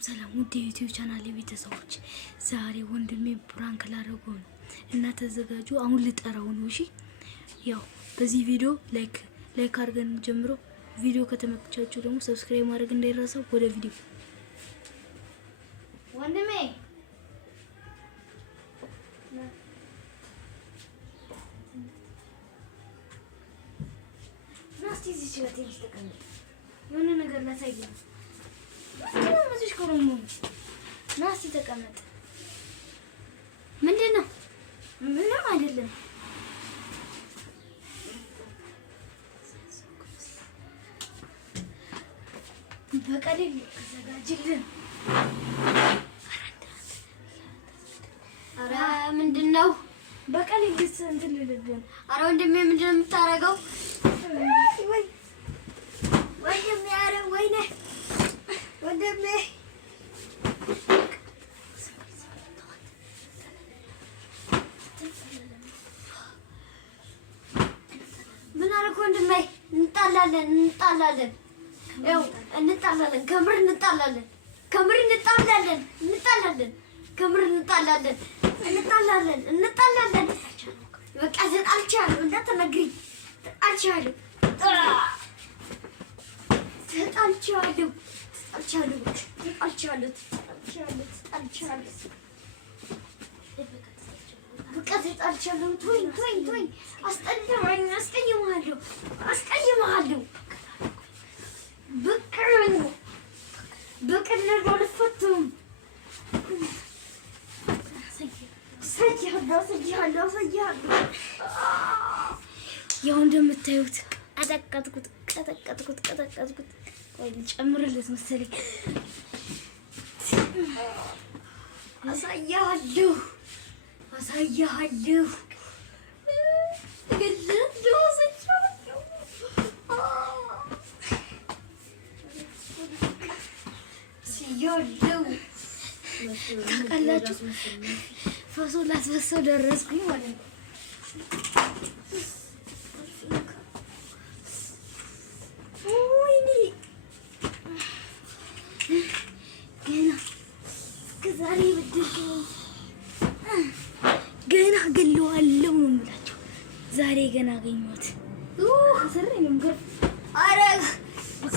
ሰላም ውድ የዩቲዩብ ቻናል ቤተሰቦች፣ ዛሬ ወንድሜ ፕራንክ ላደርገው ነው እና ተዘጋጁ። አሁን ልጠራው ነው። እሺ፣ ያው በዚህ ቪዲዮ ላይክ አድርገን ጀምሮ ቪዲዮ ከተመቻችሁ ደግሞ ሰብስክራይብ ማድረግ እንዳይረሳ። ወደ ቪዲዮ ወንድሜ ናስቲ እዚህ ጋር ተቀመጥ፣ የሆነ ነገር ላሳይ ነው። ምንድነው መስሽ ኮሮሞ? ናስቲ ተቀመጥ። ምንድነው? ምንም አይደለም። በቀሌ ተዘጋጅልን። አረ ምንድነው? በቀሌ ልስ እንትን ልልብን። አረ ወንድሜ ምንድነው የምታረገው? ወይ ወንድሜ፣ አረ ወይኔ ወንድሜ፣ ምን አደረኩ ወንድሜ? እንጣላለን። ያው እንጣላለን፣ ከምር እንጣላለን። በቃ ተጣልቻለሁ፣ እንዳትነግሪኝ። ተጣልቻለሁ። በቃ ተጣልቻለሁ። ተወኝ። አስቀይምሃለሁ። በቀል ነው ልፈቱም። አሳይሃለሁ። ያው እንደምታዩት ቀጠቀጥኩት። ቆይ ልጨምርለት መሰለኝ። አሳይሃለሁ። ታውቃላችሁ፣ ፈሶ ላስበሰው ደረስኩኝ ማለት ነው። ገና ገለዋለሁ ነው የምላቸው። ዛሬ ገና አገኘሁት። አሰረኝም ግን አረ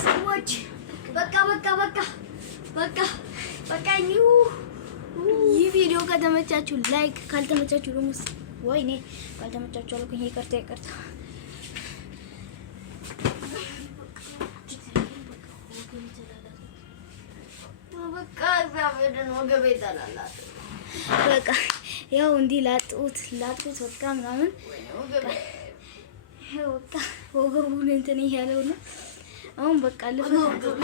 ሰዎች በቃ ይህ ቪዲዮ ከተመቻችሁ ላይክ፣ ካልተመቻችሁ ደግሞ ወይኔ ካልተመቻችሁ አልኩኝ። ይቅርታ በቃ ያው እንዲህ ላጥሁት በቃ ምናምን በቃ ወገቡን እንትን እያለው ነው። አሁን በቃ ልፈታተው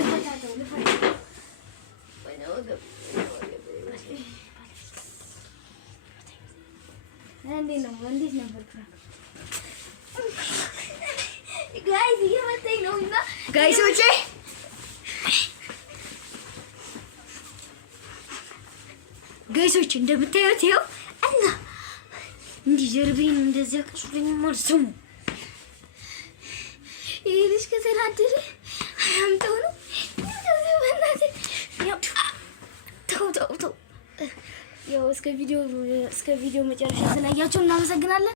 እንዴት ነበር ጋይስ? እየመታኝ ነው እና ጋይሶቼ እንደምታዩት ይኸው እና እንዲህ ጀርቤን እንደዚህ አቅሱልኝ ማለት ነው። ይሄ ልጅ ከተናደደ አያምጠው ነው እንደዚህ በእናትህ። ተው። ያው እስከ ቪዲዮ መጨረሻ ስላያችሁ እናመሰግናለን።